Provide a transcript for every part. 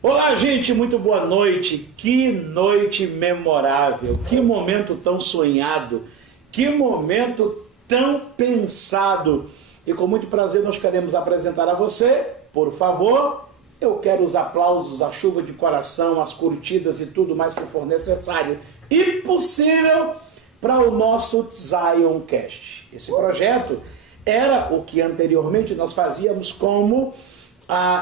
Olá, gente, muito boa noite. Que noite memorável, que momento tão sonhado, que momento tão pensado. E com muito prazer nós queremos apresentar a você, por favor, eu quero os aplausos, a chuva de coração, as curtidas e tudo mais que for necessário e possível para o nosso Zioncast. Esse projeto era o que anteriormente nós fazíamos como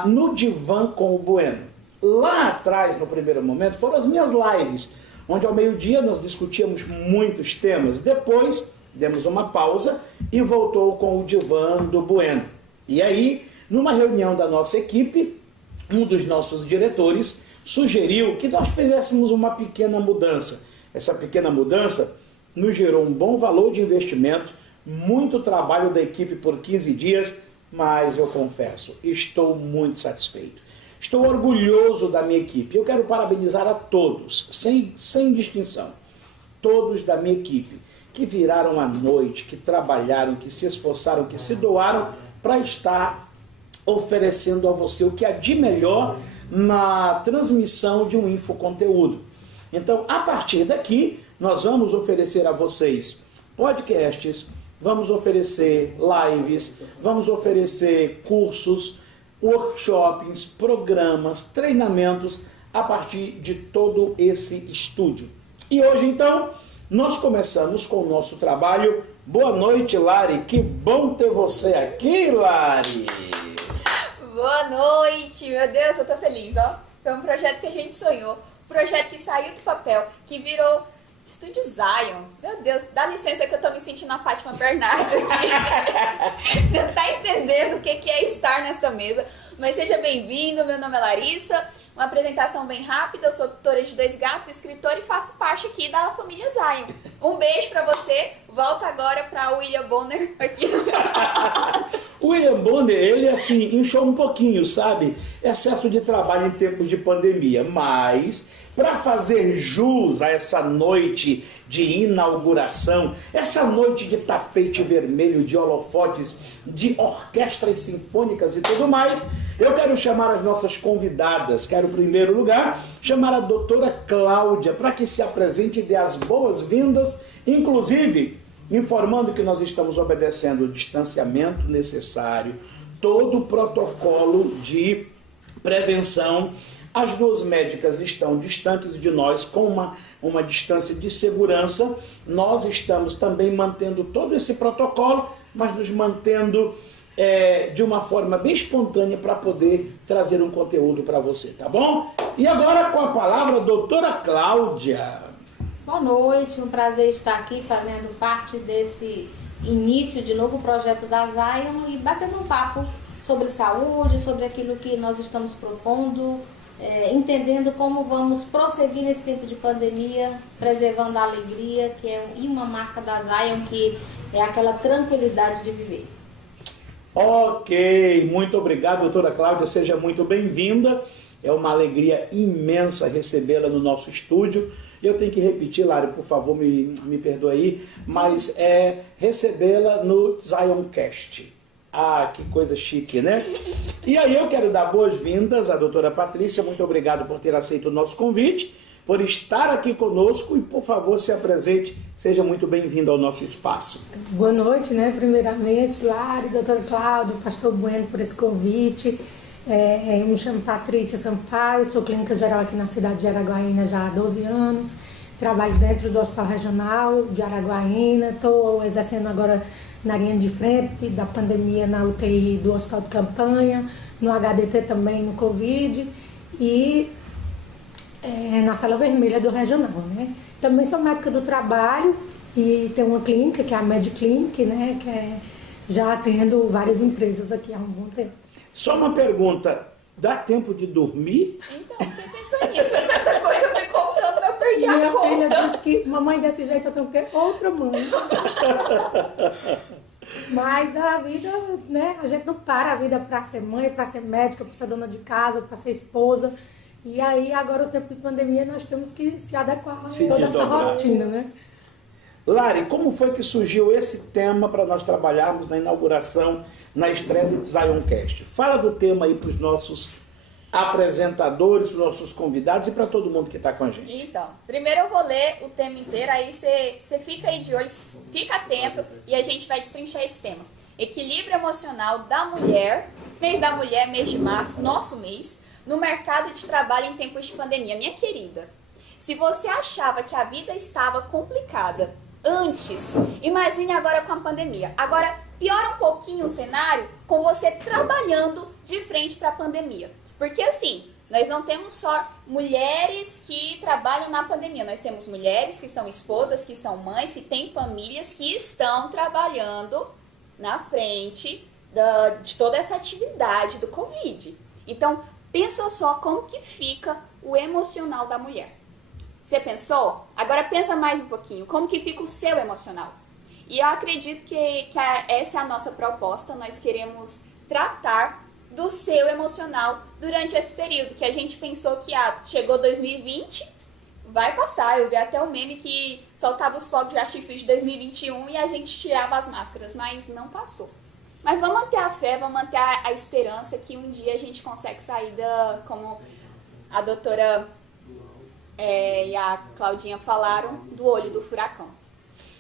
No Divã com o Bueno. Lá atrás, no primeiro momento, foram as minhas lives, onde ao meio-dia nós discutíamos muitos temas. Depois, demos uma pausa e voltou com o Divã do Bueno. E aí, numa reunião da nossa equipe, um dos nossos diretores sugeriu que nós fizéssemos uma pequena mudança. Essa pequena mudança nos gerou um bom valor de investimento, muito trabalho da equipe por 15 dias, mas eu confesso, estou muito satisfeito. Estou orgulhoso da minha equipe. Eu quero parabenizar a todos, sem distinção, todos da minha equipe, que viraram à noite, que trabalharam, que se esforçaram, que se doaram para estar oferecendo a você o que há de melhor na transmissão de um infoconteúdo. Então, a partir daqui, nós vamos oferecer a vocês podcasts, vamos oferecer lives, vamos oferecer cursos, workshops, programas, treinamentos a partir de todo esse estúdio. E hoje, então, nós começamos com o nosso trabalho. Boa noite, Lari. Que bom ter você aqui, Lari. Boa noite. Meu Deus, eu tô feliz, ó. Foi um projeto que a gente sonhou, um projeto que saiu do papel, que virou Estúdio Zion. Meu Deus, dá licença que eu tô me sentindo a Fátima Bernardes aqui. Você não tá entendendo o que é estar nesta mesa. Mas seja bem-vindo, meu nome é Larissa. Uma apresentação bem rápida, eu sou tutora de 2 gatos, escritora e faço parte aqui da família Zion. Um beijo pra você, volta agora pra William Bonner aqui. O William Bonner, ele assim, inchou um pouquinho, sabe? Excesso de trabalho em tempos de pandemia, mas para fazer jus a essa noite de inauguração, essa noite de tapete vermelho, de holofotes, de orquestras sinfônicas e tudo mais, eu quero chamar as nossas convidadas. Quero, em primeiro lugar, chamar a doutora Cláudia para que se apresente e dê as boas-vindas, inclusive informando que nós estamos obedecendo o distanciamento necessário, todo o protocolo de prevenção. As 2 médicas estão distantes de nós com uma distância de segurança. Nós estamos também mantendo todo esse protocolo, mas nos mantendo de uma forma bem espontânea para poder trazer um conteúdo para você, tá bom? E agora com a palavra a doutora Cláudia. Boa noite, um prazer estar aqui fazendo parte desse início de novo projeto da Zion e batendo um papo sobre saúde, sobre aquilo que nós estamos propondo, entendendo como vamos prosseguir nesse tempo de pandemia, preservando a alegria, que é uma marca da Zion, que é aquela tranquilidade de viver. Ok, muito obrigado, doutora Cláudia, seja muito bem-vinda. É uma alegria imensa recebê-la no nosso estúdio. Eu tenho que repetir, Lari, por favor, me perdoe aí, mas é recebê-la no Zioncast. Ah, que coisa chique, né? E aí eu quero dar boas-vindas à doutora Patrícia. Muito obrigado por ter aceito o nosso convite, por estar aqui conosco e, por favor, se apresente. Seja muito bem-vindo ao nosso espaço. Boa noite, né? Primeiramente, Lari, doutora Cláudia, pastor Bueno, por esse convite. Eu me chamo Patrícia Sampaio, sou clínica geral aqui na cidade de Araguaína já há 12 anos. Trabalho dentro do Hospital Regional de Araguaína. Estou exercendo agora na linha de frente da pandemia na UTI do Hospital de Campanha, no HDT também, no Covid e na Sala Vermelha do Regional, né? Também sou médica do trabalho e tenho uma clínica, que é a MedClinic, né? Que é já atendo várias empresas aqui há um bom tempo. Só uma pergunta, dá tempo de dormir? Então, fiquei pensando nisso, foi tanta coisa, eu fui contando, eu perdi a conta. Minha filha disse que mamãe desse jeito eu tenho que ter outra mãe. Mas a vida, né, a gente não para a vida para ser mãe, para ser médica, para ser dona de casa, para ser esposa. E aí, agora, o tempo de pandemia, nós temos que se adequar a toda essa rotina, né? Lari, como foi que surgiu esse tema para nós trabalharmos na inauguração, na estreia do Zioncast? Fala do tema aí para os nossos apresentadores, para os nossos convidados e para todo mundo que está com a gente. Então, primeiro eu vou ler o tema inteiro, aí você fica aí de olho, fica atento e a gente vai destrinchar esse tema. Equilíbrio emocional da mulher, mês de março, nosso mês, no mercado de trabalho em tempos de pandemia. Minha querida, se você achava que a vida estava complicada antes, imagine agora com a pandemia. Agora, piora um pouquinho o cenário com você trabalhando de frente para a pandemia. Porque assim, nós não temos só mulheres que trabalham na pandemia, nós temos mulheres que são esposas, que são mães, que têm famílias que estão trabalhando na frente de toda essa atividade do Covid. Então, pensa só como que fica o emocional da mulher. Você pensou? Agora pensa mais um pouquinho, como que fica o seu emocional? E eu acredito que essa é a nossa proposta, nós queremos tratar do seu emocional durante esse período, que a gente pensou que chegou 2020, vai passar. Eu vi até um meme que soltava os fogos de artifício de 2021 e a gente tirava as máscaras, mas não passou. Mas vamos manter a fé, vamos manter a esperança que um dia a gente consegue sair como a doutora e a Claudinha falaram, do olho do furacão.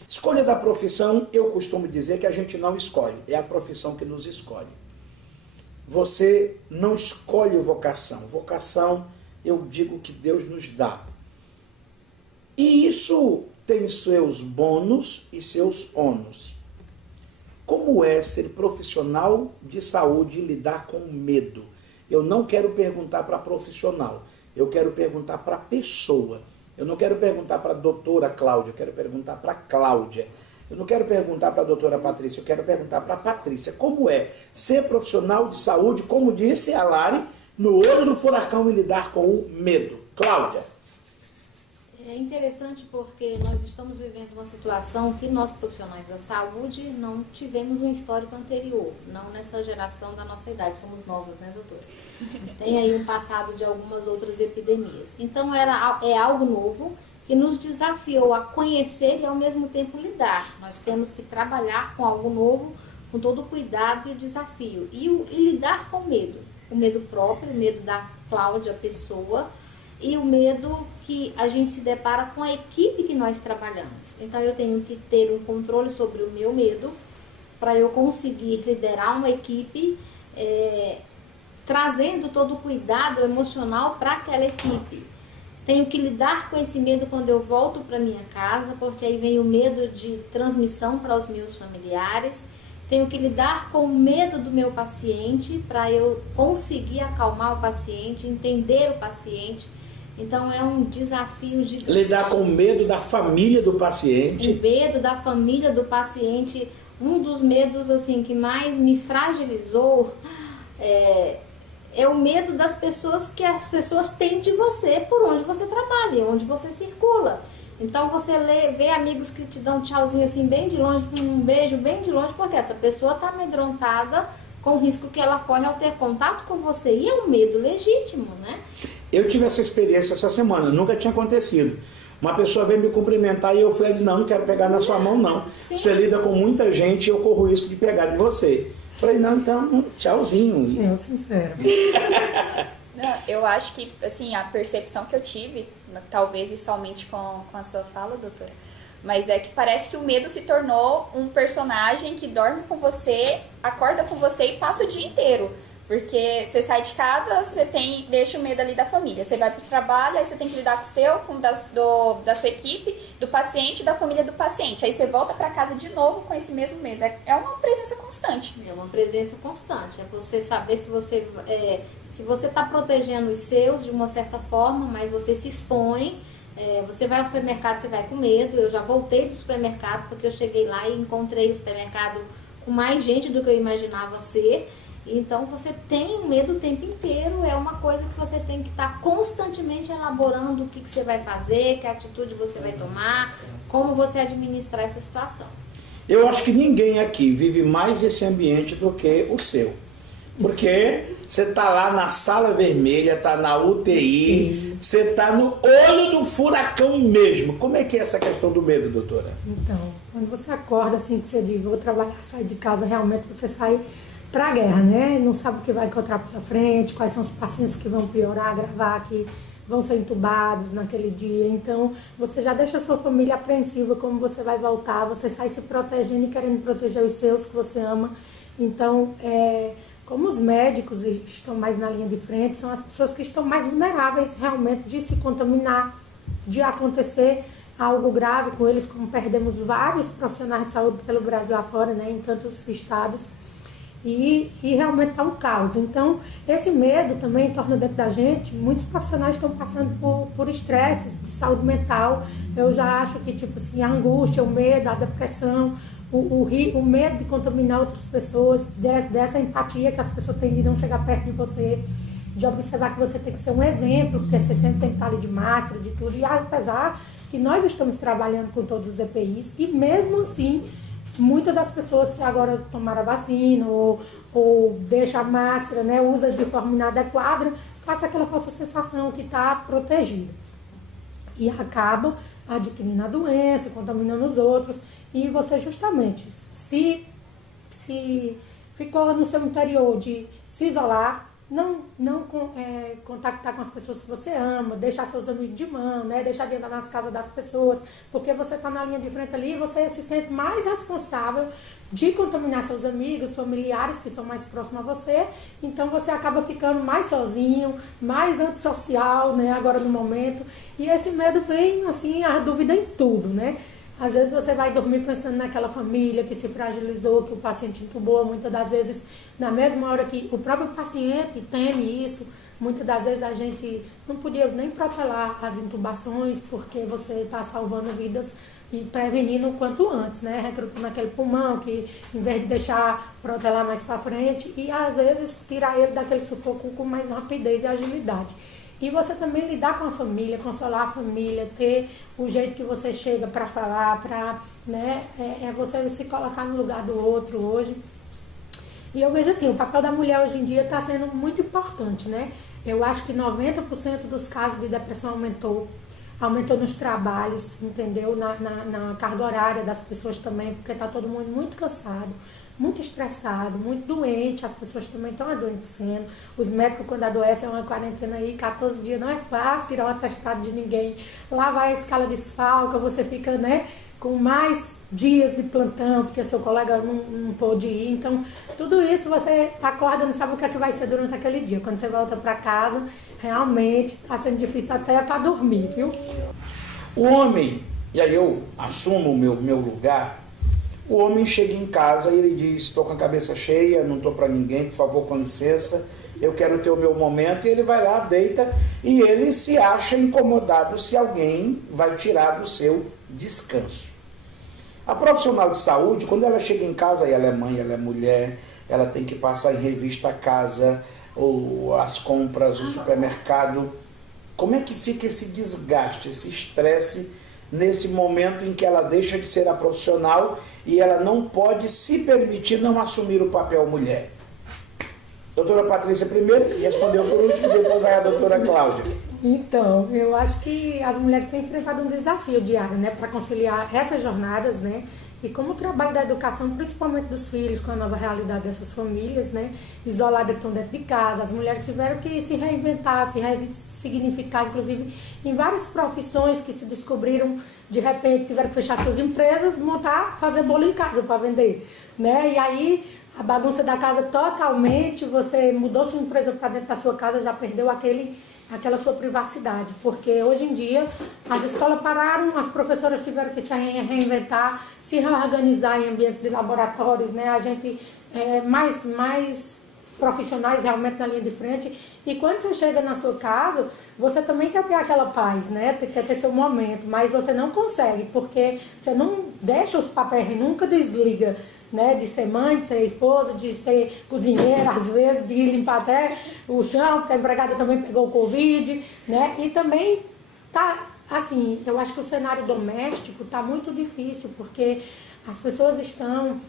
Escolha da profissão, eu costumo dizer que a gente não escolhe, é a profissão que nos escolhe. Você não escolhe vocação. Vocação, eu digo que Deus nos dá. E isso tem seus bônus e seus ônus. Como é ser profissional de saúde e lidar com medo? Eu não quero perguntar para profissional, eu quero perguntar para a pessoa. Eu não quero perguntar para a doutora Cláudia, eu quero perguntar para a Cláudia. Eu não quero perguntar para a doutora Patrícia, eu quero perguntar para a Patrícia. Como é ser profissional de saúde, como disse a Lari, no olho do furacão e lidar com o medo? Cláudia. É interessante porque nós estamos vivendo uma situação que nós profissionais da saúde não tivemos um histórico anterior, não nessa geração da nossa idade, somos novos, né, doutora? Tem aí um passado de algumas outras epidemias. Então é algo novo que nos desafiou a conhecer e ao mesmo tempo lidar. Nós temos que trabalhar com algo novo, com todo o cuidado e o desafio. E lidar com o medo próprio, o medo da Cláudia, pessoa, e o medo que a gente se depara com a equipe que nós trabalhamos. Então eu tenho que ter um controle sobre o meu medo para eu conseguir liderar uma equipe, trazendo todo o cuidado emocional para aquela equipe. Tenho que lidar com esse medo quando eu volto para minha casa, porque aí vem o medo de transmissão para os meus familiares. Tenho que lidar com o medo do meu paciente para eu conseguir acalmar o paciente, entender o paciente. Então é um desafio gigante. Lidar com o medo da família do paciente. O medo da família do paciente, um dos medos assim que mais me fragilizou é o medo das pessoas que as pessoas têm de você por onde você trabalha, onde você circula. Então você vê amigos que te dão um tchauzinho assim bem de longe, um beijo bem de longe, porque essa pessoa está amedrontada com o risco que ela corre ao ter contato com você. E é um medo legítimo, né? Eu tive essa experiência essa semana, nunca tinha acontecido. Uma pessoa veio me cumprimentar e eu falei, não quero pegar na sua mão não. Sim. Você lida com muita gente e eu corro o risco de pegar de você. Falei, não, então, tchauzinho. Sim, sincero. Não, eu acho que, assim, a percepção que eu tive, talvez somente com a sua fala, doutora, mas é que parece que o medo se tornou um personagem que dorme com você, acorda com você e passa o dia inteiro. Porque você sai de casa, você deixa o medo ali da família. Você vai para o trabalho, aí você tem que lidar com o seu, da sua equipe, do paciente, da família do paciente. Aí você volta para casa de novo com esse mesmo medo. É uma presença constante. É uma presença constante. É você saber se você está protegendo os seus de uma certa forma, mas você se expõe. Você vai ao supermercado, você vai com medo. Eu já voltei do supermercado porque eu cheguei lá e encontrei o supermercado com mais gente do que eu imaginava ser. Então você tem medo o tempo inteiro, é uma coisa que você tem que estar constantemente elaborando o que você vai fazer, que atitude você vai tomar, como você administrar essa situação. Eu acho que ninguém aqui vive mais esse ambiente do que o seu. Porque você está lá na sala vermelha, está na UTI, você está no olho do furacão mesmo. Como é que é essa questão do medo, doutora? Então, quando você acorda assim, que você diz, vou trabalhar, sair de casa, realmente você sai para a guerra, né? Não sabe o que vai encontrar pela frente, quais são os pacientes que vão piorar, agravar, que vão ser entubados naquele dia. Então, você já deixa a sua família apreensiva como você vai voltar, você sai se protegendo e querendo proteger os seus que você ama. Então, como os médicos estão mais na linha de frente, são as pessoas que estão mais vulneráveis realmente de se contaminar, de acontecer algo grave com eles, como perdemos vários profissionais de saúde pelo Brasil afora, né, em tantos estados. E realmente está um caos. Então, esse medo também torna dentro da gente, muitos profissionais estão passando por estresses de saúde mental. Eu já acho que, tipo assim, a angústia, o medo, a depressão, o medo de contaminar outras pessoas, dessa empatia que as pessoas têm de não chegar perto de você, de observar que você tem que ser um exemplo, porque você sempre tem que estar ali de máscara, de tudo. E apesar que nós estamos trabalhando com todos os EPIs, e mesmo assim, muitas das pessoas que agora tomaram a vacina ou deixam a máscara, né, usa de forma inadequada, passa aquela falsa sensação que está protegida. E acaba adquirindo a doença, contaminando os outros. E você justamente, se ficou no seu interior de se isolar, não contactar com as pessoas que você ama, deixar seus amigos de mão, né? Deixar de andar nas casas das pessoas, porque você está na linha de frente ali e você se sente mais responsável de contaminar seus amigos, familiares que são mais próximos a você. Então você acaba ficando mais sozinho, mais antissocial, né? Agora no momento. E esse medo vem, assim, a dúvida em tudo, né? Às vezes você vai dormir pensando naquela família que se fragilizou, que o paciente intubou, muitas das vezes, na mesma hora que o próprio paciente teme isso, muitas das vezes a gente não podia nem protelar as intubações, porque você está salvando vidas e prevenindo o quanto antes, né? Recrutando aquele pulmão que, em vez de deixar protelar mais para frente, e às vezes tirar ele daquele sufoco com mais rapidez e agilidade. E você também lidar com a família, consolar a família, ter o jeito que você chega para falar, né, você se colocar no lugar do outro hoje. E eu vejo assim, o papel da mulher hoje em dia está sendo muito importante, né? Eu acho que 90% dos casos de depressão aumentou nos trabalhos, entendeu? Na carga horária das pessoas também, porque está todo mundo muito cansado, muito estressado, muito doente, as pessoas também estão adoecendo. Os médicos, quando adoecem, é uma quarentena aí, 14 dias, não é fácil tirar um atestado de ninguém. Lá vai a escala desfalca, você fica, né, com mais dias de plantão, porque seu colega não pôde ir. Então, tudo isso você acorda, não sabe o que é que vai ser durante aquele dia. Quando você volta para casa, realmente está sendo difícil até para dormir, viu? O homem, e aí eu assumo o meu lugar, o homem chega em casa e ele diz, estou com a cabeça cheia, não estou para ninguém, por favor, com licença, eu quero ter o meu momento, e ele vai lá, deita, e ele se acha incomodado se alguém vai tirar do seu descanso. A profissional de saúde, quando ela chega em casa, e ela é mãe, ela é mulher, ela tem que passar em revista a casa, ou as compras, o supermercado, como é que fica esse desgaste, esse estresse, nesse momento em que ela deixa de ser a profissional e ela não pode se permitir não assumir o papel mulher? Doutora Patrícia primeiro, respondeu por último, depois vai a doutora Cláudia. Então, eu acho que as mulheres têm enfrentado um desafio diário, né, para conciliar essas jornadas, né, e como o trabalho da educação, principalmente dos filhos, com a nova realidade dessas famílias, né, isoladas que estão dentro de casa, as mulheres tiveram que se reinventar, se ressignificar, inclusive em várias profissões que se descobriram, de repente tiveram que fechar suas empresas, fazer bolo em casa para vender, né, e aí a bagunça da casa totalmente, você mudou sua empresa para dentro da sua casa, já perdeu aquela sua privacidade, porque hoje em dia as escolas pararam, as professoras tiveram que se reinventar, se reorganizar em ambientes de laboratórios, né? A gente mais profissionais realmente na linha de frente, e quando você chega na sua casa, você também quer ter aquela paz, né? Quer ter seu momento, mas você não consegue, porque você não deixa os papéis, nunca desliga, né, de ser mãe, de ser esposa, de ser cozinheira, às vezes, de limpar até o chão, porque a empregada também pegou o Covid, né, e também tá, assim, eu acho que o cenário doméstico tá muito difícil, porque as pessoas estão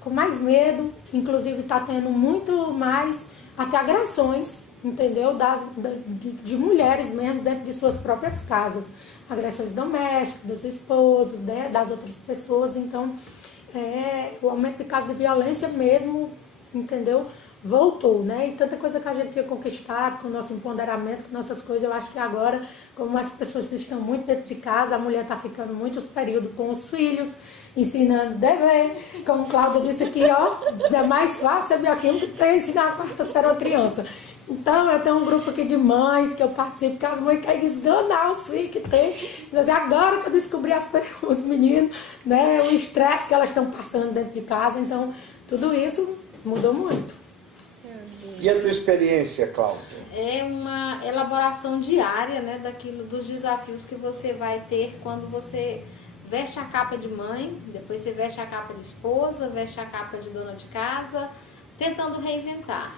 com mais medo, inclusive está tendo muito mais até agressões, entendeu? De mulheres mesmo dentro de suas próprias casas. Agressões domésticas, dos esposos, né, das outras pessoas. Então, o aumento de casos de violência mesmo, entendeu? Voltou, né? E tanta coisa que a gente tinha conquistado com o nosso empoderamento, com nossas coisas, eu acho que agora, como as pessoas estão muito dentro de casa, a mulher está ficando muitos períodos com os filhos, ensinando dever, como Cláudia disse aqui, ó, é mais fácil ver aquilo que tem ensinar a quarta série a criança. Então, eu tenho um grupo aqui de mães que eu participo, que as mães querem esganar os filhos que tem. Agora que eu descobri os meninos, né, o estresse que elas estão passando dentro de casa, então, tudo isso mudou muito. E a tua experiência, Cláudia? É uma elaboração diária, né, dos desafios que você vai ter quando você veste a capa de mãe, depois você veste a capa de esposa, veste a capa de dona de casa, tentando reinventar.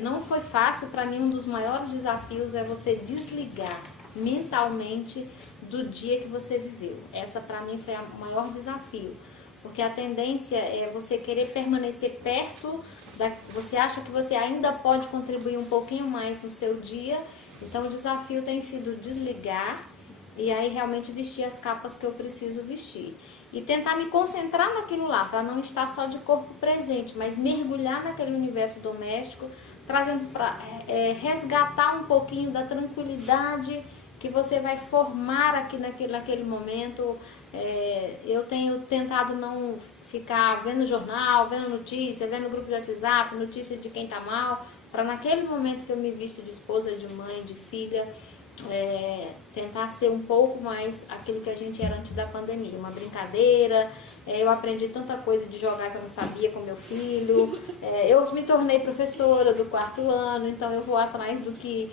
Não foi fácil, para mim um dos maiores desafios é você desligar mentalmente do dia que você viveu. Essa para mim foi o maior desafio, porque a tendência é você querer permanecer perto, você acha que você ainda pode contribuir um pouquinho mais no seu dia, então o desafio tem sido desligar e aí realmente vestir as capas que eu preciso vestir. E tentar me concentrar naquilo lá, para não estar só de corpo presente, mas mergulhar naquele universo doméstico, trazendo para resgatar um pouquinho da tranquilidade que você vai formar aqui naquele momento. Eu tenho tentado não ficar vendo jornal, vendo notícia, vendo grupo de WhatsApp, notícia de quem tá mal, para naquele momento que eu me visto de esposa, de mãe, de filha, tentar ser um pouco mais aquilo que a gente era antes da pandemia, uma brincadeira. Eu aprendi tanta coisa de jogar que eu não sabia com meu filho, eu me tornei professora do 4º ano, então eu vou atrás do que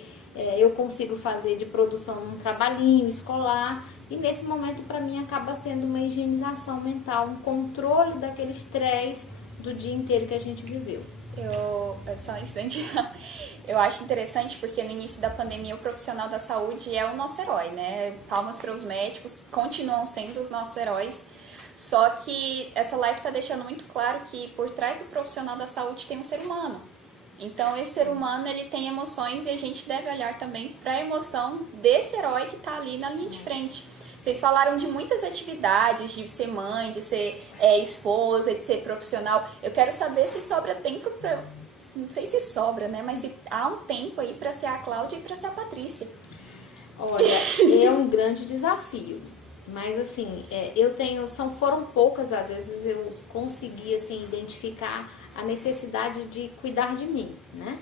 eu consigo fazer de produção num trabalhinho escolar, e nesse momento para mim acaba sendo uma higienização mental, um controle daquele estresse do dia inteiro que a gente viveu. Só um instante. Eu acho interessante porque no início da pandemia o profissional da saúde é o nosso herói, né? Palmas para os médicos, continuam sendo os nossos heróis. Só que essa live está deixando muito claro que por trás do profissional da saúde tem um ser humano. Então esse ser humano ele tem emoções e a gente deve olhar também para a emoção desse herói que está ali na linha de frente. Vocês falaram de muitas atividades, de ser mãe, de ser esposa, de ser profissional. Eu quero saber se sobra tempo para... Não sei se sobra, né? Mas se há um tempo aí para ser a Cláudia e para ser a Patrícia. Olha, é um grande desafio. Mas assim, foram poucas as vezes eu consegui assim, identificar a necessidade de cuidar de mim, né?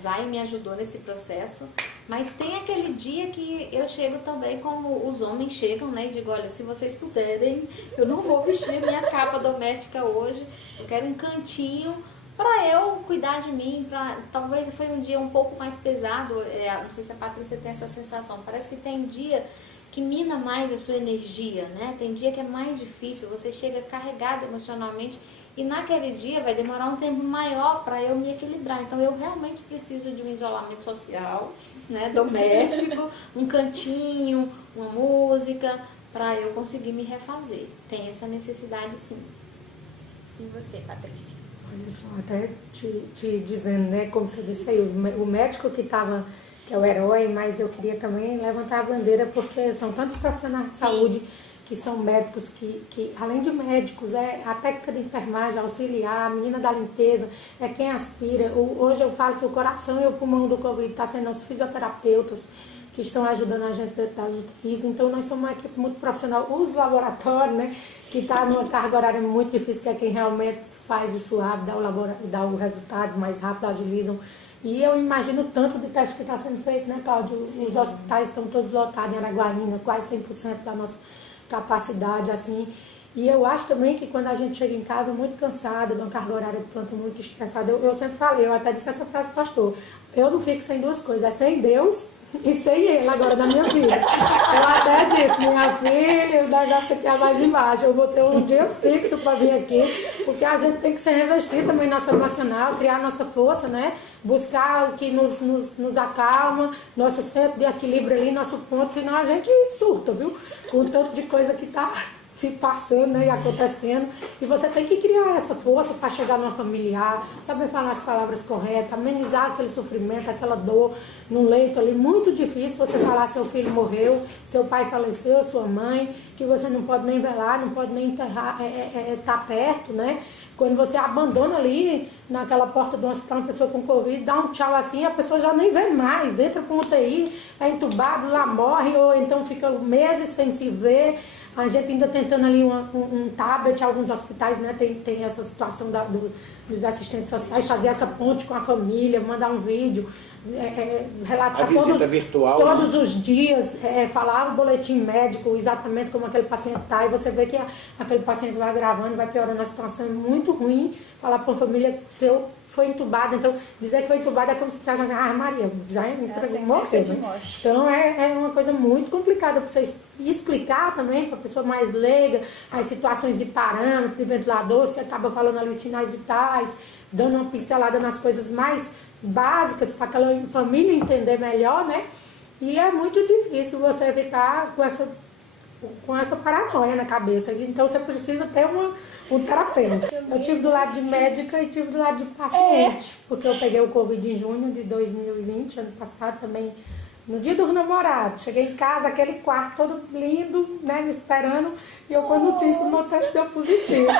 Zay me ajudou nesse processo, mas tem aquele dia que eu chego também como os homens chegam, né, e digo, olha, se vocês puderem, eu não vou vestir minha capa doméstica hoje, eu quero um cantinho para eu cuidar de mim, talvez foi um dia um pouco mais pesado, não sei se a Patrícia tem essa sensação, parece que tem dia que mina mais a sua energia, né, tem dia que é mais difícil, você chega carregado emocionalmente, e naquele dia vai demorar um tempo maior para eu me equilibrar. Então eu realmente preciso de um isolamento social, né, doméstico, um cantinho, uma música, para eu conseguir me refazer. Tem essa necessidade sim. E você, Patrícia? Olha só, até te dizendo, né, como você disse aí, o médico que é o herói, mas eu queria também levantar a bandeira porque são tantos profissionais de saúde que são médicos que além de médicos, a técnica de enfermagem, auxiliar, a menina da limpeza, quem aspira. Hoje eu falo que o coração e o pulmão do Covid está sendo os fisioterapeutas que estão ajudando a gente dentro das UTIs. Então nós somos uma equipe muito profissional. Os laboratórios, né, que está numa carga horária muito difícil, que é quem realmente faz isso rápido, dá o resultado mais rápido, agilizam. E eu imagino tanto de teste que está sendo feito, né, Cláudio? Os hospitais estão todos lotados em Araguaína, quase 100% da nossa capacidade, assim. E eu acho também que quando a gente chega em casa muito cansado, de uma carga horária de plantão muito estressada, eu sempre falei, eu até disse essa frase pro pastor, eu não fico sem duas coisas, é sem Deus e sem Ele agora na minha vida. Eu até disse, minha filha, o negócio aqui é mais embaixo, eu vou ter um dia fixo para vir aqui, porque a gente tem que se revestir também nosso emocional, criar nossa força, né? Buscar o que nos acalma, nosso centro de equilíbrio ali, nosso ponto, senão a gente surta, viu? Com o tanto de coisa que tá se passando, né, e acontecendo, e você tem que criar essa força para chegar numa familiar, saber falar as palavras corretas, amenizar aquele sofrimento, aquela dor no leito ali, muito difícil você falar seu filho morreu, seu pai faleceu, sua mãe, que você não pode nem velar, não pode nem enterrar, tá perto, né? Quando você abandona ali naquela porta do hospital uma pessoa com Covid, dá um tchau assim, a pessoa já nem vê mais, entra com UTI, é entubado, lá morre, ou então fica meses sem se ver. A gente ainda tentando ali um tablet, alguns hospitais, né, tem essa situação dos assistentes sociais, fazer essa ponte com a família, mandar um vídeo, relatar a visita virtual, todos né? os dias, falar o boletim médico, exatamente como aquele paciente está, e você vê que aquele paciente vai agravando, vai piorando, a situação é muito ruim, falar para a família, seu foi entubado, então dizer que foi entubado é como se você assim, Maria, já entregou, morreu, né? Então é uma coisa muito complicada para você explicar também para a pessoa mais leiga, as situações de parâmetro, de ventilador, você acaba falando ali sinais vitais, dando uma pincelada nas coisas mais básicas para aquela família entender melhor, né? E é muito difícil você ficar com essa paranoia na cabeça. Então você precisa ter um terapeuta. Eu tive do lado de médica e tive do lado de paciente, porque eu peguei o Covid em junho de 2020, ano passado também, no dia dos namorados. Cheguei em casa, aquele quarto todo lindo, né, me esperando, e eu com a notícia, o meu teste deu positivo.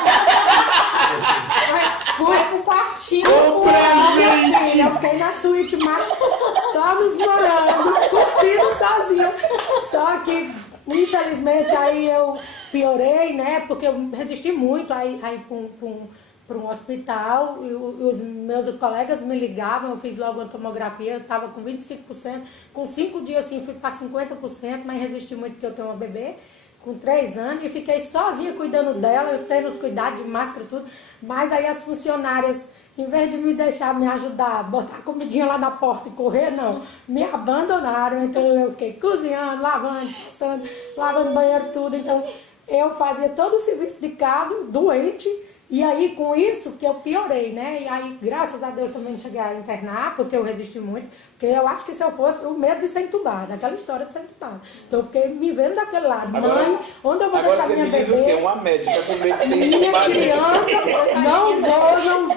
Vai pro quartinho. Ô, presente! Eu fiquei na suíte, mas só nos morangos, curtindo sozinha. Só que, infelizmente, aí eu piorei, né? Porque eu resisti muito aí para um hospital. E os meus colegas me ligavam, eu fiz logo a tomografia, eu estava com 25%. Com 5 dias, assim, fui para 50%, mas resisti muito porque eu tenho uma bebê com 3 anos, e fiquei sozinha cuidando dela, eu tendo os cuidados de máscara e tudo, mas aí as funcionárias, em vez de me deixar me ajudar, botar comidinha lá na porta e correr, não, me abandonaram, então eu fiquei cozinhando, lavando, passando, lavando banheiro, tudo, então eu fazia todo o serviço de casa, doente, e aí com isso que eu piorei, né, e aí graças a Deus também cheguei a internar, porque eu resisti muito, porque eu acho que se eu fosse, o medo de ser entubada, aquela história de ser entubada. Então eu fiquei me vendo daquele lado. Agora, mãe, onde eu vou deixar minha bebê? Agora você me diz o quê? Uma médica com medo de ser Minha entubada. criança,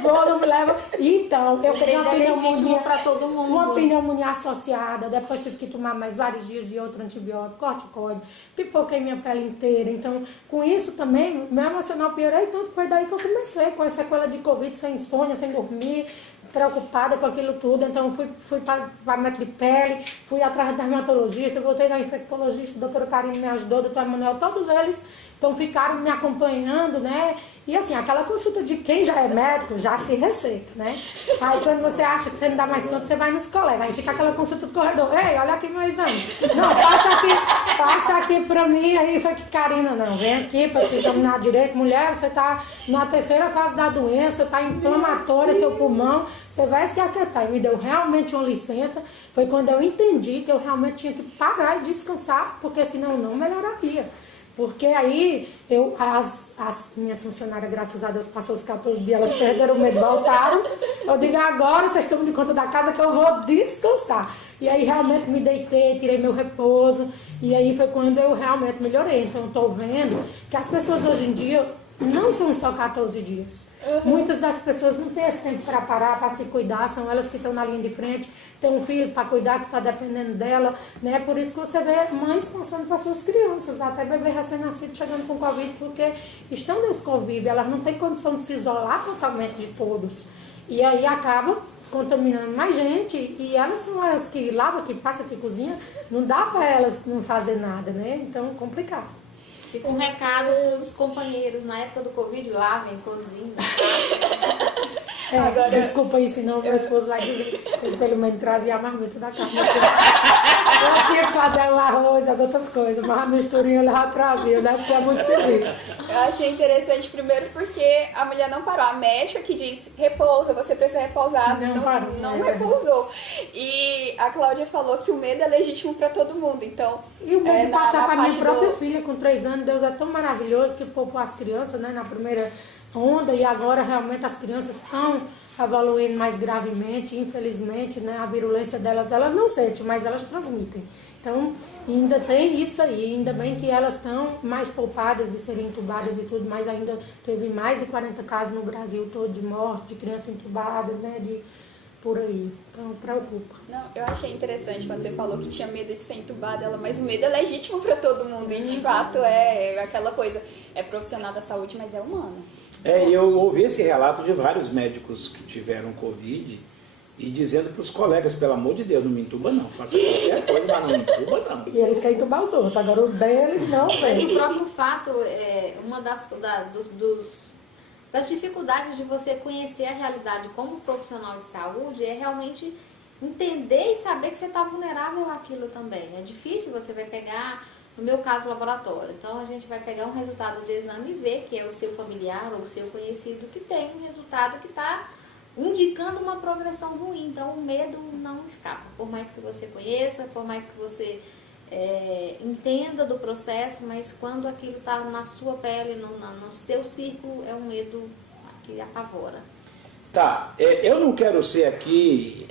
não me leva. Então, eu peguei uma pneumonia para todo mundo. Uma pneumonia associada, depois tive que tomar mais vários dias de outro antibiótico, corticoide, pipoquei minha pele inteira. Então, com isso também, meu emocional piorei tanto que foi daí que eu comecei, com essa sequela de Covid, sem insônia, sem dormir, preocupada com aquilo tudo. Então fui para médico de pele, fui atrás do dermatologista, voltei na infectologista, doutora Karine me ajudou, doutor Emanuel, todos eles então ficaram me acompanhando, né? E assim, aquela consulta de quem já é médico, já se receita, né? Aí quando você acha que você não dá mais conta, você vai nos colegas, aí fica aquela consulta do corredor, ei, olha aqui meu exame. Não, passa aqui pra mim, aí foi que Karina, não, vem aqui pra te examinar direito. Mulher, você tá na 3ª fase da doença, tá inflamatória, seu pulmão, você vai se aquietar. E me deu realmente uma licença, foi quando eu entendi que eu realmente tinha que parar e descansar, porque senão eu não melhoraria. Porque aí, as minhas funcionárias, graças a Deus, passou os 14 dias, elas perderam o medo, voltaram. Eu digo, agora vocês estão de conta da casa que eu vou descansar. E aí realmente me deitei, tirei meu repouso. E aí foi quando eu realmente melhorei. Então eu estou vendo que as pessoas hoje em dia não são só 14 dias. Muitas das pessoas não têm esse tempo para parar, para se cuidar, são elas que estão na linha de frente, tem um filho para cuidar que está dependendo dela, né? Por isso que você vê mães passando para suas crianças, até bebê recém-nascido chegando com Covid, porque estão nesse convívio, elas não têm condição de se isolar totalmente de todos. E aí acaba contaminando mais gente, e elas são as que lavam, que passam, que cozinham, não dá para elas não fazer nada, né? Então, complicado. Fica um recado para os companheiros, na época do Covid, lavem, cozinhem. Agora, desculpa aí, senão meu esposo vai dizer que ele pelo menos trazia a marmita da carne. Eu tinha que fazer o arroz, as outras coisas, mas a misturinha ele já trazia, né? Porque é muito serviço. eu achei interessante primeiro porque a mulher não parou. A médica que disse, repousa, você precisa repousar, não repousou. E a Cláudia falou que o medo é legítimo para todo mundo, então... E o medo de passar para minha própria filha com 3 anos, Deus é tão maravilhoso que poupou as crianças, né, na primeira onda, e agora realmente as crianças estão evoluindo mais gravemente, infelizmente, né, a virulência delas, elas não sentem, mas elas transmitem. Então, ainda tem isso aí, ainda bem que elas estão mais poupadas de serem entubadas e tudo, mas ainda teve mais de 40 casos no Brasil todo de morte, de crianças entubadas, né, por aí. Então, preocupa. Não, eu achei interessante quando você falou que tinha medo de ser entubada, mas o medo é legítimo para todo mundo, e de fato é aquela coisa, é profissional da saúde, mas é humano. Eu ouvi esse relato de vários médicos que tiveram Covid e dizendo para os colegas, pelo amor de Deus, não me entuba não, faça qualquer coisa, mas não me entuba não. E eles querem entubar os outros, agora o dele não Mas vem. o próprio fato, uma das dificuldades de você conhecer a realidade como profissional de saúde é realmente entender e saber que você está vulnerável àquilo também. É difícil, você vai pegar, no meu caso, laboratório. Então, a gente vai pegar um resultado de exame e ver que é o seu familiar ou o seu conhecido que tem um resultado que está indicando uma progressão ruim. Então, o medo não escapa. Por mais que você conheça, por mais que você entenda do processo, mas quando aquilo está na sua pele, no seu círculo, é um medo que apavora. Tá, eu não quero ser aqui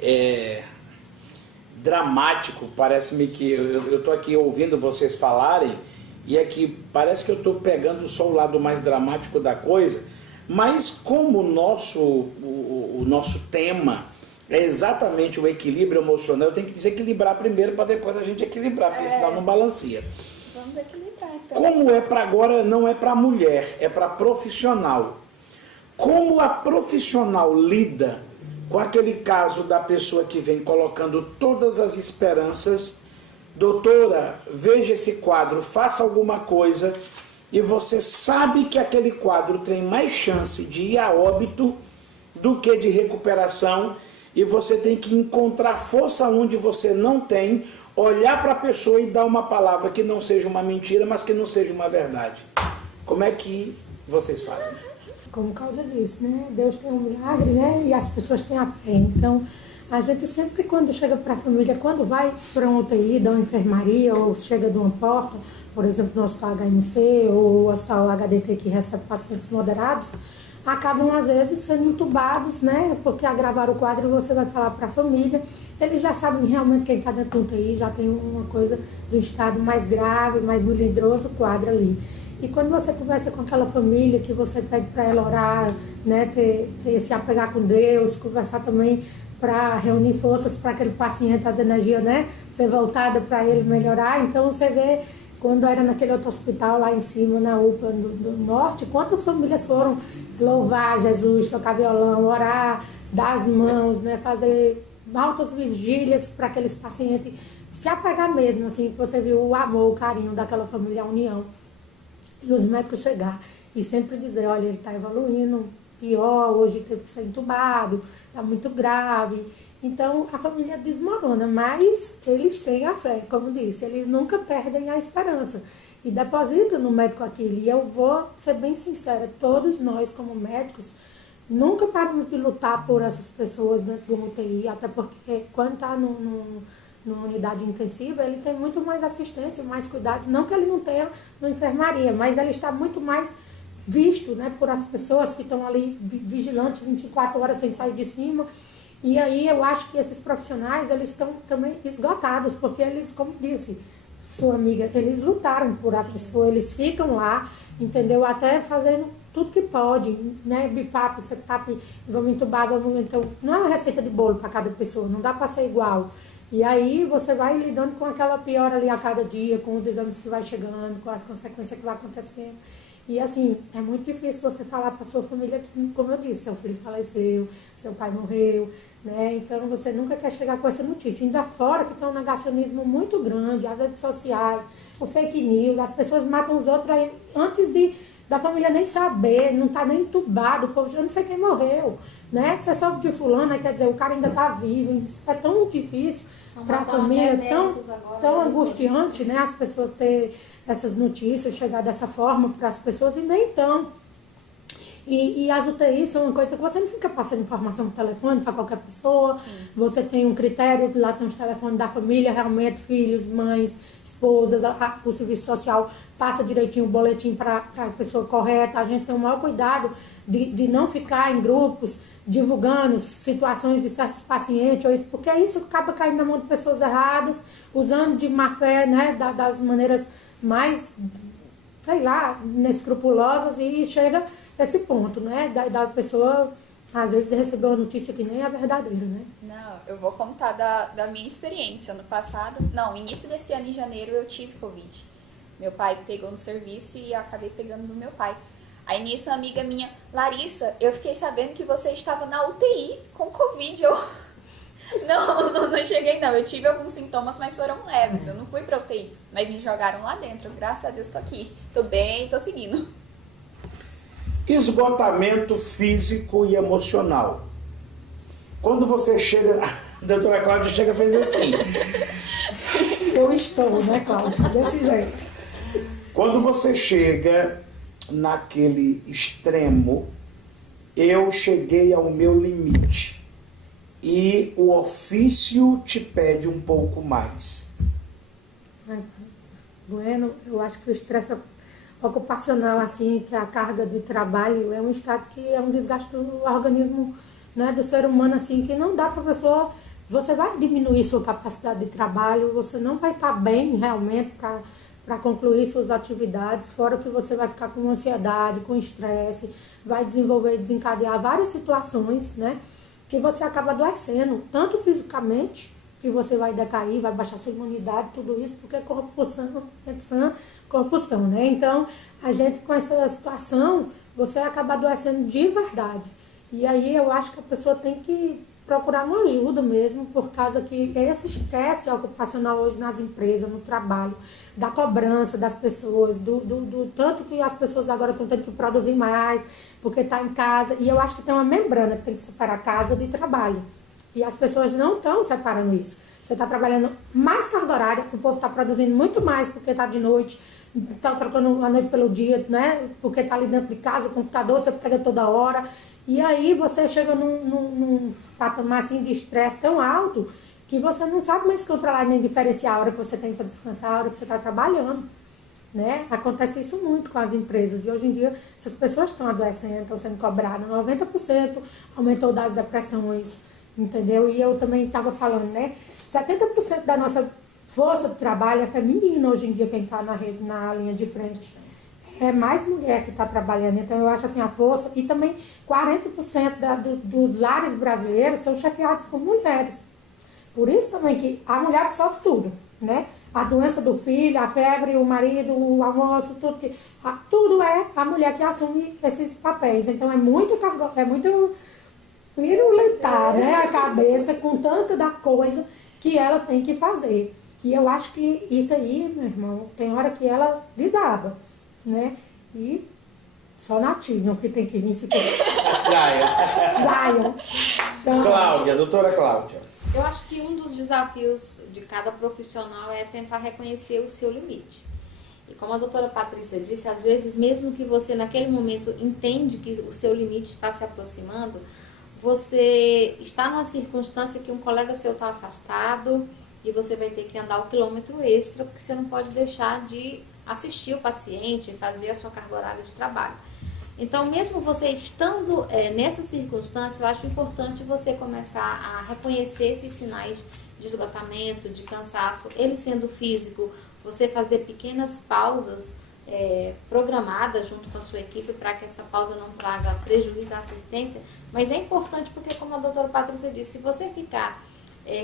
dramático, parece-me que eu estou aqui ouvindo vocês falarem e aqui parece que eu estou pegando só o lado mais dramático da coisa, mas como o nosso tema é exatamente o equilíbrio emocional, eu tenho que desequilibrar primeiro para depois a gente equilibrar, porque senão não balancia. Vamos equilibrar, então. Como é para agora, não é para mulher, é para profissional. Como a profissional lida com aquele caso da pessoa que vem colocando todas as esperanças, doutora, veja esse quadro, faça alguma coisa, e você sabe que aquele quadro tem mais chance de ir a óbito do que de recuperação, e você tem que encontrar força onde você não tem, olhar para a pessoa e dar uma palavra que não seja uma mentira, mas que não seja uma verdade. Como é que vocês fazem? Como Cláudia disse, né? Deus tem um milagre, né? E as pessoas têm a fé. Então, a gente sempre, quando chega para a família, quando vai para uma UTI, da uma enfermaria, ou chega de uma porta, por exemplo, no Hospital HMC ou o Hospital HDT, que recebe pacientes moderados, acabam, às vezes, sendo entubados, né? Porque agravaram o quadro e você vai falar para a família. Eles já sabem realmente quem está dentro do UTI, já tem uma coisa do estado mais grave, mais melindroso, o quadro ali. E quando você conversa com aquela família, que você pede para ela orar, né, se apegar com Deus, conversar também para reunir forças para aquele paciente, as energias, né, ser voltada para ele melhorar. Então você vê, quando era naquele outro hospital lá em cima, na UPA do Norte, quantas famílias foram louvar Jesus, tocar violão, orar, dar as mãos, né, fazer altas vigílias para aqueles pacientes, se apegar mesmo, assim, que você viu o amor, o carinho daquela família, a união. E os médicos chegar e sempre dizer, olha, ele está evoluindo pior, hoje teve que ser entubado, está muito grave. Então a família desmorona, mas eles têm a fé, como disse, eles nunca perdem a esperança. E depositam no médico aquilo. E eu vou ser bem sincera, todos nós como médicos, nunca paramos de lutar por essas pessoas dentro do UTI, até porque quando está numa unidade intensiva, ele tem muito mais assistência, mais cuidados, não que ele não tenha na enfermaria, mas ele está muito mais visto, né, por as pessoas que estão ali vigilantes 24 horas sem sair de cima. E aí eu acho que esses profissionais, eles estão também esgotados, porque eles, como disse sua amiga, eles lutaram por a pessoa, eles ficam lá, entendeu, até fazendo tudo que pode, né, BIPAP, CEPAP, vamos entubar, então não é uma receita de bolo para cada pessoa, não dá para ser igual. E aí você vai lidando com aquela piora ali a cada dia, com os exames que vai chegando, com as consequências que vai acontecendo. E assim, é muito difícil você falar para sua família, como eu disse, seu filho faleceu, seu pai morreu, né? Então você nunca quer chegar com essa notícia. Ainda fora que tem um negacionismo muito grande, as redes sociais, o fake news, as pessoas matam os outros aí, antes da família nem saber, não tá nem entubado, o povo já não sei quem morreu, né? Você soube de fulano, quer dizer, o cara ainda tá vivo, isso é tão difícil para a família, tão angustiante, né? As pessoas terem essas notícias, chegar dessa forma para as pessoas e nem tão. E as UTIs são uma coisa que você não fica passando informação por telefone para qualquer pessoa. Sim. Você tem um critério, lá tem os telefones da família, realmente, filhos, mães, esposas, o serviço social passa direitinho o boletim para a pessoa correta. A gente tem o maior cuidado de não ficar em grupos divulgando situações de certos pacientes, ou isso, porque isso acaba caindo na mão de pessoas erradas, usando de má fé, né, das maneiras mais, sei lá, inescrupulosas, e chega a esse ponto, né, da pessoa, às vezes, receber uma notícia que nem é verdadeira, né? Não, eu vou contar da minha experiência. Ano passado, não, início desse ano, em janeiro, eu tive Covid. Meu pai pegou no serviço e eu acabei pegando no meu pai. Aí nisso, uma amiga minha, Larissa, eu fiquei sabendo que você estava na UTI com Covid. Eu não cheguei não, eu tive alguns sintomas, mas foram leves. Eu não fui pra UTI, mas me jogaram lá dentro. Graças a Deus tô aqui, tô bem, tô seguindo. Esgotamento físico e emocional. Quando você chega... A doutora Cláudia chega e fez assim. Eu estou, né, Cláudia? Desse jeito. Quando você chega naquele extremo, eu cheguei ao meu limite e o ofício te pede um pouco mais. Bueno, eu acho que o estresse ocupacional, assim, que a carga de trabalho é um estado que é um desgaste do organismo, né, do ser humano, assim, que não dá para a pessoa, você vai diminuir sua capacidade de trabalho, você não vai estar bem realmente para concluir suas atividades, fora que você vai ficar com ansiedade, com estresse, vai desenvolver e desencadear várias situações, né, que você acaba adoecendo, tanto fisicamente, que você vai decair, vai baixar sua imunidade, tudo isso, porque corrupção, né? Então, a gente com essa situação, você acaba adoecendo de verdade. E aí eu acho que a pessoa tem que procurar uma ajuda mesmo, por causa que esse estresse ocupacional hoje nas empresas, no trabalho, da cobrança das pessoas, do tanto que as pessoas agora estão tendo que produzir mais, porque está em casa, e eu acho que tem uma membrana que tem que separar casa de trabalho. E as pessoas não estão separando isso. Você está trabalhando mais carga horária, o povo está produzindo muito mais porque está de noite, está trocando a noite pelo dia, né? Porque está ali dentro de casa, o computador você pega toda hora. E aí você chega num patamar assim de estresse tão alto que você não sabe mais controlar nem diferenciar a hora que você tem para descansar, a hora que você está trabalhando. Né? Acontece isso muito com as empresas. E hoje em dia essas pessoas estão adoecendo, estão sendo cobradas. 90% aumentou das depressões, entendeu? E eu também estava falando, né? 70% da nossa força de trabalho é feminina hoje em dia, quem está na linha de frente. É mais mulher que está trabalhando. Então eu acho assim, a força. E também 40% dos lares brasileiros são chefiados por mulheres. Por isso também que a mulher sofre tudo, né? A doença do filho, a febre, o marido, o almoço, tudo é a mulher que assume esses papéis. Então é muito pirulitar, né, a cabeça com tanto da coisa que ela tem que fazer. Que eu acho que isso aí, meu irmão, tem hora que ela desaba, né? E só natismo que tem que vir se Zion. Então, Cláudia, doutora Cláudia. Eu acho que um dos desafios de cada profissional é tentar reconhecer o seu limite. E como a doutora Patrícia disse, às vezes, mesmo que você naquele momento entende que o seu limite está se aproximando, você está numa circunstância que um colega seu está afastado e você vai ter que andar o quilômetro extra, porque você não pode deixar de assistir o paciente, fazer a sua carga horária de trabalho. Então, mesmo você estando nessa circunstância, eu acho importante você começar a reconhecer esses sinais de esgotamento, de cansaço, ele sendo físico, você fazer pequenas pausas programadas junto com a sua equipe para que essa pausa não traga prejuízo à assistência, mas é importante porque, como a doutora Patrícia disse, se você ficar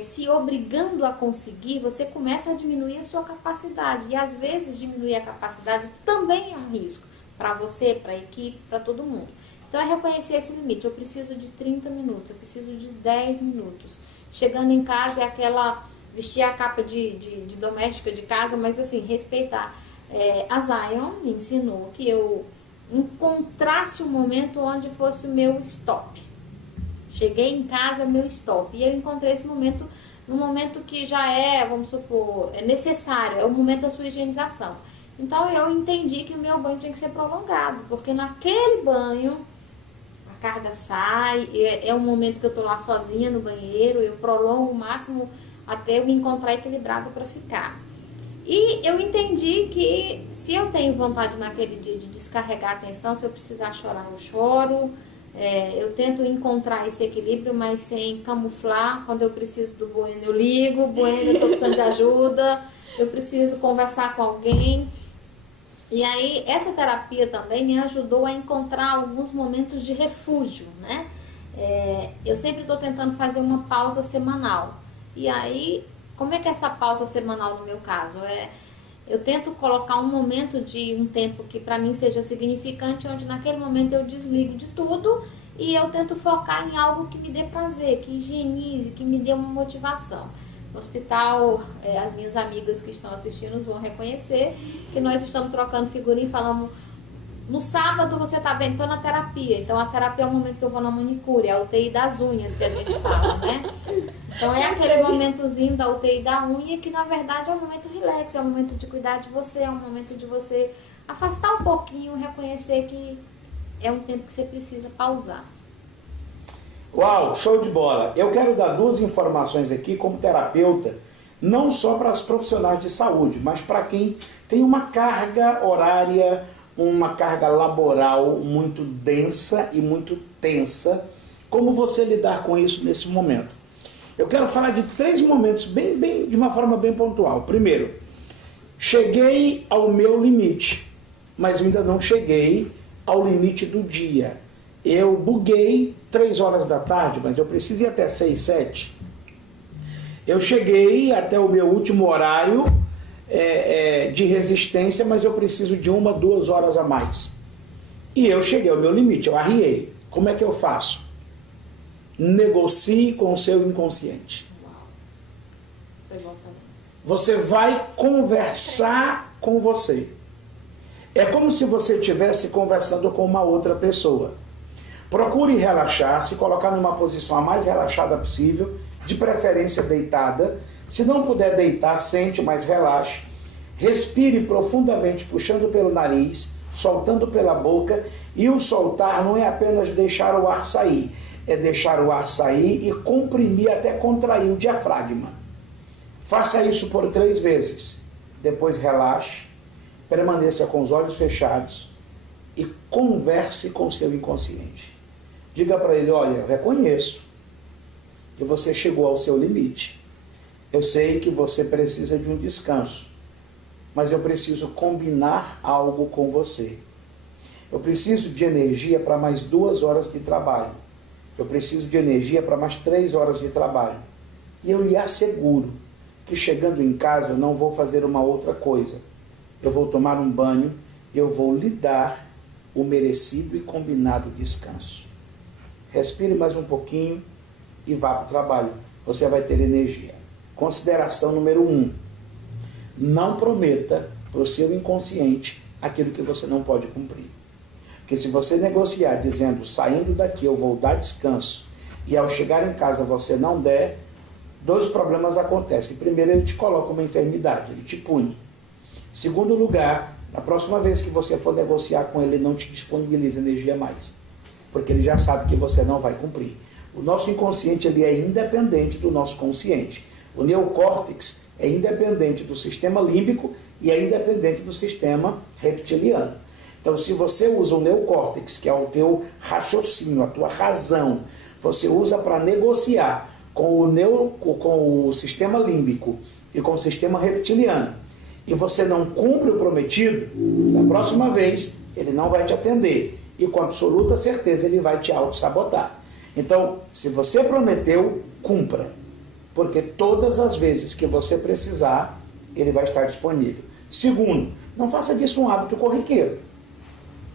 se obrigando a conseguir, você começa a diminuir a sua capacidade, e às vezes diminuir a capacidade também é um risco para você, para a equipe, para todo mundo. Então é reconhecer esse limite, eu preciso de 30 minutos, eu preciso de 10 minutos. Chegando em casa é aquela, vestir a capa de doméstica de casa, mas assim, respeitar. A Zion me ensinou que eu encontrasse um momento onde fosse o meu stop. Cheguei em casa, meu stop. E eu encontrei esse momento, num momento que já vamos supor, é necessário, é o momento da sua higienização. Então eu entendi que o meu banho tinha que ser prolongado, porque naquele banho a carga sai, é um momento que eu estou lá sozinha no banheiro, eu prolongo o máximo até eu me encontrar equilibrada para ficar. E eu entendi que se eu tenho vontade naquele dia de descarregar a atenção, se eu precisar chorar, eu choro. Eu tento encontrar esse equilíbrio, mas sem camuflar. Quando eu preciso do Bueno, eu ligo. Bueno, eu estou precisando de ajuda. Eu preciso conversar com alguém. E aí, essa terapia também me ajudou a encontrar alguns momentos de refúgio, né? Eu sempre estou tentando fazer uma pausa semanal. E aí, como é que é essa pausa semanal no meu caso? Eu tento colocar um momento de um tempo que para mim seja significante, onde naquele momento eu desligo de tudo e eu tento focar em algo que me dê prazer, que higienize, que me dê uma motivação. No hospital, as minhas amigas que estão assistindo vão reconhecer que nós estamos trocando figurinha e falamos: no sábado você tá bem, tô na terapia. Então a terapia é o momento que eu vou na manicure, é a UTI das unhas que a gente fala, né? Então é aquele momentozinho da UTI da unha que na verdade é um momento relax, é um momento de cuidar de você, é um momento de você afastar um pouquinho, reconhecer que é um tempo que você precisa pausar. Uau, show de bola! Eu quero dar duas informações aqui como terapeuta, não só para os profissionais de saúde, mas para quem tem uma carga horária, uma carga laboral muito densa e muito tensa. Como você lidar com isso nesse momento? Eu quero falar de 3 momentos de uma forma bem pontual. Primeiro, cheguei ao meu limite, mas ainda não cheguei ao limite do dia. Eu buguei 3 horas da tarde, mas eu preciso ir até 6, 7. Eu cheguei até o meu último horário de resistência, mas eu preciso de 1, 2 horas a mais. E eu cheguei ao meu limite, eu arriei. Como é que eu faço? Negocie com o seu inconsciente. Foi bom também. Você vai conversar com você. É como se você estivesse conversando com uma outra pessoa. Procure relaxar, se colocar numa posição a mais relaxada possível, de preferência deitada. Se não puder deitar, sente, mas relaxe. Respire profundamente, puxando pelo nariz, soltando pela boca. E o soltar não é apenas deixar o ar sair, é deixar o ar sair e comprimir até contrair o diafragma. Faça isso por 3 vezes. Depois relaxe, permaneça com os olhos fechados e converse com o seu inconsciente. Diga para ele: olha, eu reconheço que você chegou ao seu limite. Eu sei que você precisa de um descanso, mas eu preciso combinar algo com você. Eu preciso de energia para mais 2 horas de trabalho. Eu preciso de energia para mais 3 horas de trabalho. E eu lhe asseguro que chegando em casa eu não vou fazer uma outra coisa. Eu vou tomar um banho, eu vou lhe dar o merecido e combinado descanso. Respire mais um pouquinho e vá para o trabalho. Você vai ter energia. Consideração número 1. Não prometa para o seu inconsciente aquilo que você não pode cumprir. Porque se você negociar dizendo: saindo daqui eu vou dar descanso, e ao chegar em casa você não der, 2 problemas acontecem. Primeiro, ele te coloca uma enfermidade, ele te pune. Segundo lugar, na próxima vez que você for negociar com ele, não te disponibiliza energia mais, porque ele já sabe que você não vai cumprir. O nosso inconsciente ele é independente do nosso consciente. O neocórtex é independente do sistema límbico e é independente do sistema reptiliano. Então, se você usa o neocórtex, que é o teu raciocínio, a tua razão, você usa para negociar com o sistema límbico e com o sistema reptiliano, e você não cumpre o prometido, na próxima vez ele não vai te atender. E com absoluta certeza ele vai te auto-sabotar. Então, se você prometeu, cumpra. Porque todas as vezes que você precisar, ele vai estar disponível. Segundo, não faça disso um hábito corriqueiro.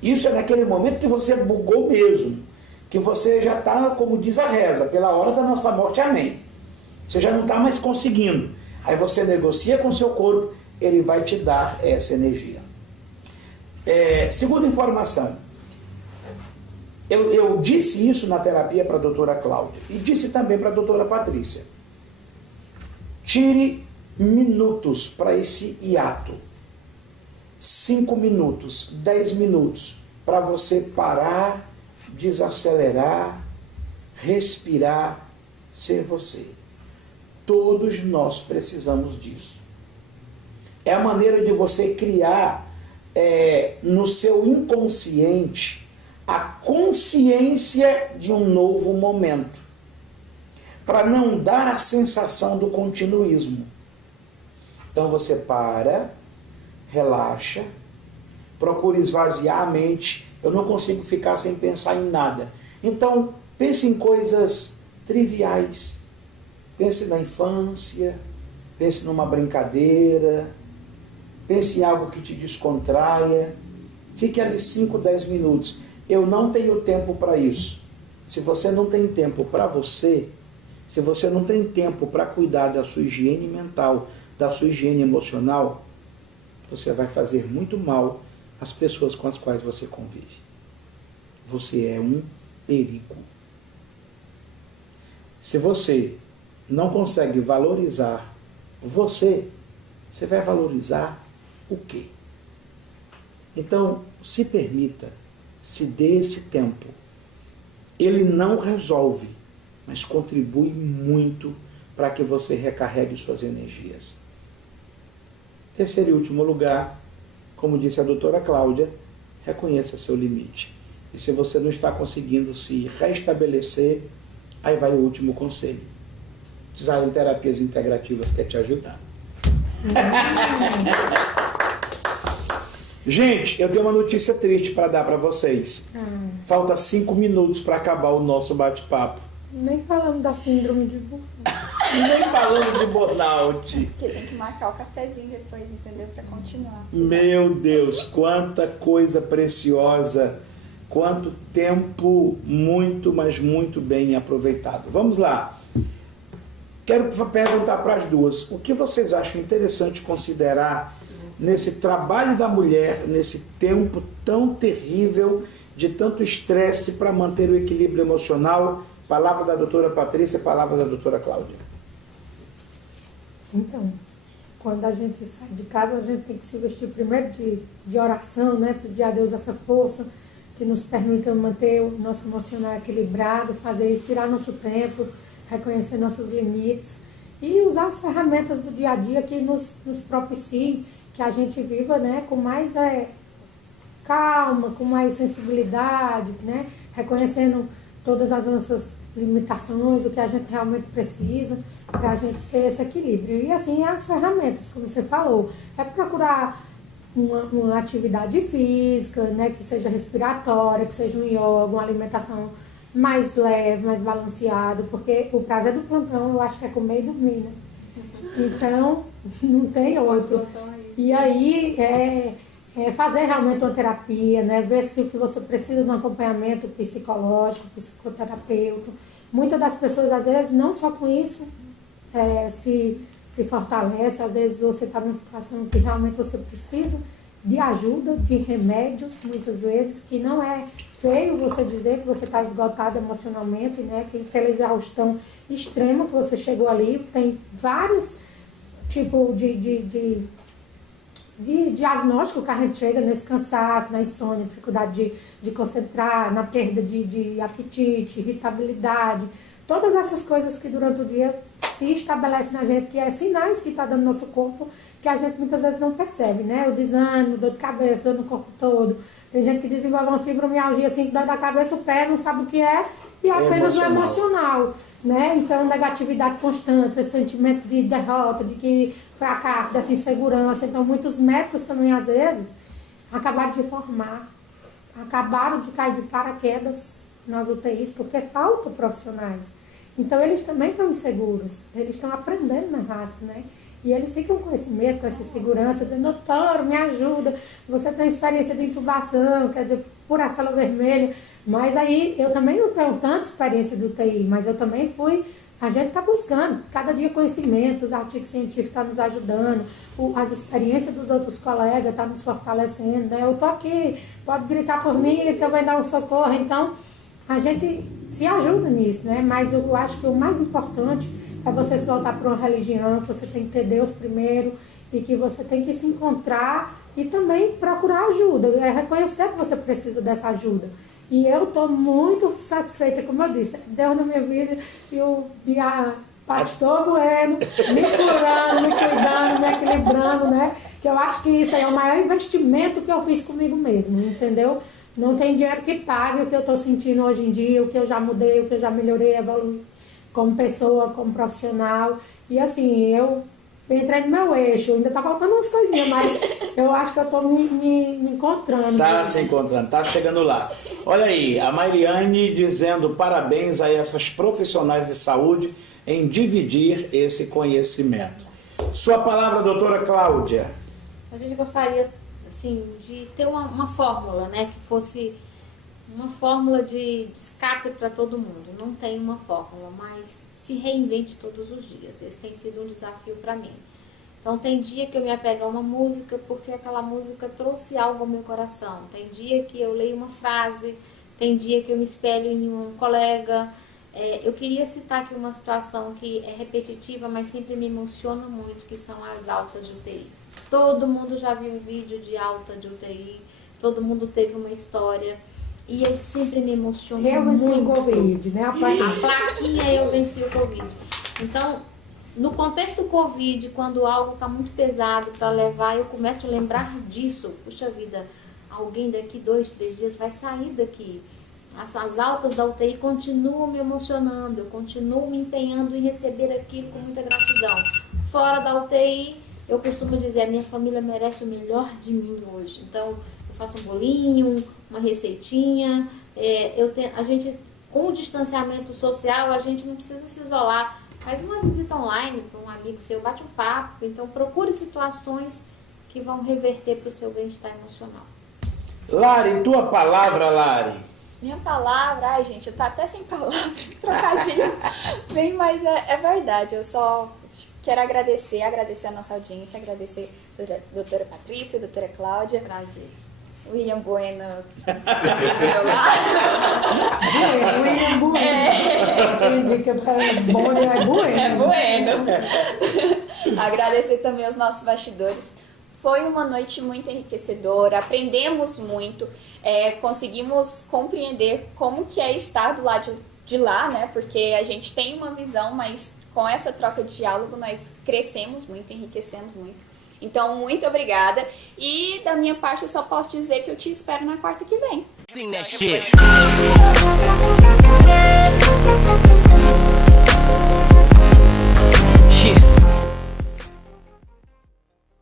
Isso é naquele momento que você bugou mesmo. Que você já está, como diz a reza, pela hora da nossa morte, amém. Você já não está mais conseguindo. Aí você negocia com o seu corpo, ele vai te dar essa energia. Segunda informação. Eu disse isso na terapia para a doutora Cláudia e disse também para a doutora Patrícia. Tire minutos para esse hiato. 5 minutos, 10 minutos para você parar, desacelerar, respirar, ser você. Todos nós precisamos disso. É a maneira de você criar no seu inconsciente a consciência de um novo momento, para não dar a sensação do continuismo. Então você para, relaxa, procura esvaziar a mente. Eu não consigo ficar sem pensar em nada. Então pense em coisas triviais. Pense na infância, pense numa brincadeira, pense em algo que te descontraia. Fique ali 5, 10 minutos. Eu não tenho tempo para isso. Se você não tem tempo para você, se você não tem tempo para cuidar da sua higiene mental, da sua higiene emocional, você vai fazer muito mal às pessoas com as quais você convive. Você é um perigo. Se você não consegue valorizar você vai valorizar o quê? Então, se permita, se dê esse tempo. Ele não resolve, mas contribui muito para que você recarregue suas energias. Terceiro e último lugar, como disse a doutora Cláudia, reconheça seu limite. E se você não está conseguindo se restabelecer, aí vai o último conselho. Zion Terapias Integrativas quer te ajudar. Gente, eu tenho uma notícia triste para dar para vocês. Falta 5 minutos para acabar o nosso bate-papo. Nem falamos da síndrome de burnout. Nem falamos de burnout. Porque tem que marcar o cafezinho depois, entendeu? Para continuar. Meu Deus, quanta coisa preciosa. Quanto tempo muito, mas muito bem aproveitado. Vamos lá. Quero perguntar para as duas. O que vocês acham interessante considerar nesse trabalho da mulher, nesse tempo tão terrível, de tanto estresse para manter o equilíbrio emocional? Palavra da doutora Patrícia, palavra da doutora Cláudia. Então, quando a gente sai de casa, a gente tem que se vestir primeiro de oração, né? Pedir a Deus essa força que nos permita manter o nosso emocional equilibrado, fazer isso, tirar nosso tempo, reconhecer nossos limites e usar as ferramentas do dia a dia que nos propiciem que a gente viva, né, com mais calma, com mais sensibilidade, né, reconhecendo todas as nossas limitações, o que a gente realmente precisa, para a gente ter esse equilíbrio. E assim, as ferramentas, como você falou, é procurar uma atividade física, né, que seja respiratória, que seja um yoga, uma alimentação mais leve, mais balanceado, porque o prazer do plantão eu acho que é comer e dormir, né? Então, não tem outro. E aí, fazer realmente uma terapia, né? Ver se o que você precisa de um acompanhamento psicológico, psicoterapeuta. Muitas das pessoas, às vezes, não só com isso, se fortalece. Às vezes você está numa situação que realmente você precisa de ajuda, de remédios, muitas vezes, que não é feio você dizer que você está esgotado emocionalmente, né? Que pela exaustão extrema que você chegou ali, tem vários tipos de diagnóstico que a gente chega nesse cansaço, na insônia, dificuldade de concentrar, na perda de apetite, irritabilidade, todas essas coisas que durante o dia se estabelecem na gente, que é sinais que está dando no nosso corpo, que a gente muitas vezes não percebe, né? O desânimo, dor de cabeça, dor no corpo todo. Tem gente que desenvolve uma fibromialgia assim, que dói da cabeça, o pé, não sabe o que é, e apenas no emocional, né? Então, negatividade constante, esse sentimento de derrota, de que fracasso, dessa insegurança. Então, muitos médicos também, às vezes, acabaram de formar, acabaram de cair de paraquedas nas UTIs, porque faltam profissionais. Então, eles também estão inseguros, eles estão aprendendo na raça, né? E eles ficam com esse medo, com essa insegurança, dizendo, doutor, me ajuda, você tem experiência de intubação, quer dizer, por a célula vermelha, mas aí eu também não tenho tanta experiência do UTI, mas eu também a gente está buscando, cada dia conhecimento, os artigos científicos estão nos ajudando, as experiências dos outros colegas estão nos fortalecendo, né? Eu estou aqui, pode gritar por mim que eu vou dar um socorro, então a gente se ajuda nisso, né? Mas eu acho que o mais importante é você se voltar para uma religião, que você tem que ter Deus primeiro e que você tem que se encontrar e também procurar ajuda, reconhecer que você precisa dessa ajuda. E eu estou muito satisfeita, como eu disse, Deus na minha vida e o pastor Bueno me curando, me cuidando, me equilibrando, né? que eu acho que isso aí é o maior investimento que eu fiz comigo mesmo, entendeu? Não tem dinheiro que pague o que eu estou sentindo hoje em dia, o que eu já mudei, o que eu já melhorei, evoluí como pessoa, como profissional. E assim, eu entrei no meu eixo, ainda tá faltando umas coisinhas, mas eu acho que eu tô me encontrando. Tá se encontrando, tá chegando lá. Olha aí, a Mairiane dizendo parabéns a essas profissionais de saúde em dividir esse conhecimento. Sua palavra, doutora Cláudia. A gente gostaria, assim, de ter uma fórmula, né? Que fosse uma fórmula de escape para todo mundo. Não tem uma fórmula, mas se reinvente todos os dias. Esse tem sido um desafio para mim. Então tem dia que eu me apego a uma música porque aquela música trouxe algo ao meu coração. Tem dia que eu leio uma frase, tem dia que eu me espelho em um colega. Eu queria citar aqui uma situação que é repetitiva, mas sempre me emociona muito, que são as altas de UTI. Todo mundo já viu vídeo de alta de UTI, todo mundo teve uma história. E eu sempre me emociono muito. Eu venci o Covid, né? A plaquinha eu venci o Covid. Então, no contexto Covid, quando algo está muito pesado para levar, eu começo a lembrar disso. Puxa vida, alguém daqui 2, 3 dias vai sair daqui. As altas da UTI continuam me emocionando, eu continuo me empenhando em receber aquilo com muita gratidão. Fora da UTI, eu costumo dizer, a minha família merece o melhor de mim hoje. Então, eu faço um bolinho, uma receitinha. A gente, com o distanciamento social, a gente não precisa se isolar. Faz uma visita online para um amigo seu, bate um papo. Então, procure situações que vão reverter para o seu bem-estar emocional. Lari, tua palavra, Lari. Minha palavra, ai gente, eu tô até sem palavras, trocadilho. Bem, mas é verdade, eu só quero agradecer a nossa audiência, agradecer a doutora Patrícia, a doutora Cláudia. Prazer. William Bueno aqui do meu lado. William Bueno. Entendi que Bueno é Bueno. É Bueno. Agradecer também aos nossos bastidores. Foi uma noite muito enriquecedora, aprendemos muito, conseguimos compreender como que é estar do lado de lá, né? Porque a gente tem uma visão, mas com essa troca de diálogo nós crescemos muito, enriquecemos muito. Então, muito obrigada. E da minha parte, eu só posso dizer que eu te espero na quarta que vem.